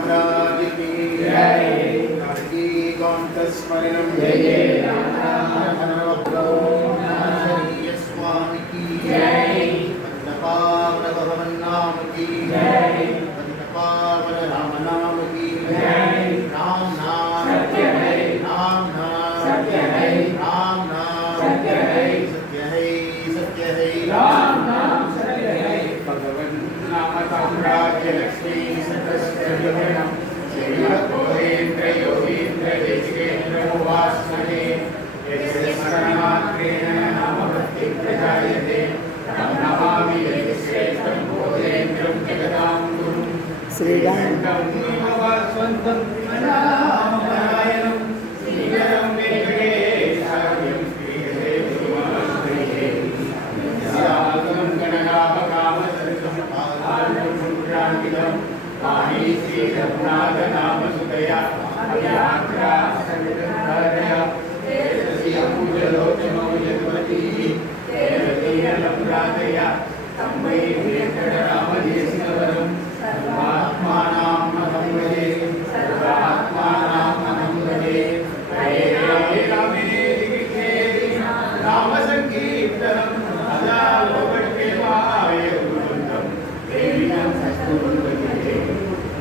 महाराज की जय। जानकी कांत स्मरणम जय जय राम स्वामी की जय। पावन भगवान नाम की जय। पावन राम नाम की जय। राम नाम सत्य है, राम नाम सत्य है, राम नाम सत्य है, सत्य है, सत्य है, राम नाम सत्य है। भगवान नाम साम्राज्य लक्ष्मी सहस्रम श्रीमद्भोगेन्द्र योगीन्द्र देशिकेन्द्र उपासने यस्य स्मरणमात्रेण नामवृत्ति प्रजायते तं नमामि श्रेष्ठं भोगेन्द्रं जगदां गुरुं श्रीगणं निमवस्वन्तं नामनारायणं श्रीगणं वेङ्कटेशार्यं श्रीहरे गुरुमस्त्रिये यस्यागं गणनामकामसरितं पादानुपुण्ड्रान्वितं वाणी श्रीरघुनाथनामसुतया अव्याघ्रा सवितधारया तेजस्वी पूजलोचनो यद्वतीः तेजतीयलम्रादया तं वै वेङ्कटरामदेशिकवरं सर्वात्मानां महं भजे, सर्वात्मानां महं भजे। हरे रामे रामे दिविखेति नामसङ्कीर्तनम् अजालोकक्षेमाय गुरुवन्दं देवीनं सद्गुरुवन्दे।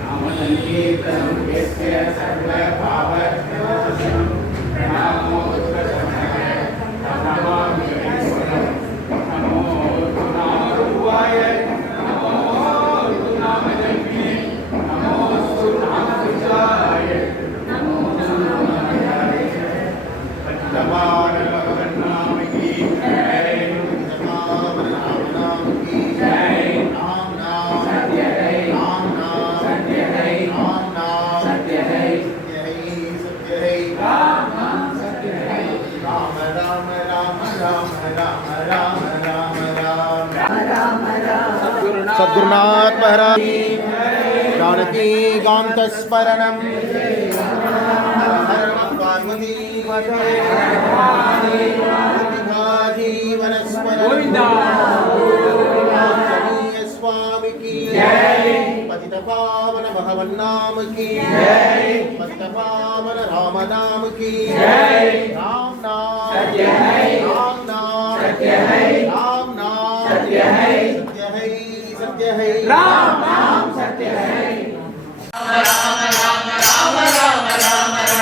नामसङ्कीर्तनं यस्य सर्वभावनाशनं प्रणामो दुःखशमनाय तं नमामि ईश्वरं। नमो नामरूपाय नमो नामजन्ये नमोऽस्तु नामपूजाय नमो नामधाय। पद्मपाद भगवन् नाम की जय। पद्मपाद राम नाम की जय। राम नाम सत्य है, राम नाम सत्य है, राम नाम सत्य है, सत्य है, राम नाम सत्य है। राम राम राम राम राम राम राम राम राम। सद्गुरुनाथ महाराज जानकी कांत स्मरणम पार्वती जीवन स्मरण स्वामी की जय। पतित पावन भगवान नाम की जय। पतित पावन राम नाम की जय। राम नाम सत्य है, राम नाम सत्य है, राम नाम सत्य है, सत्य है, सत्य है, राम नाम सत्य है। राम राम राम राम राम राम राम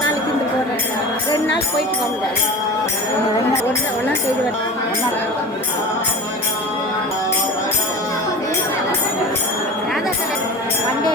நாளைக்கு இந்த போகிறேன் 2 நாள் போயிட்டு வந்தேன் ஒன்றா செய்து ராதா கலர் வண்டே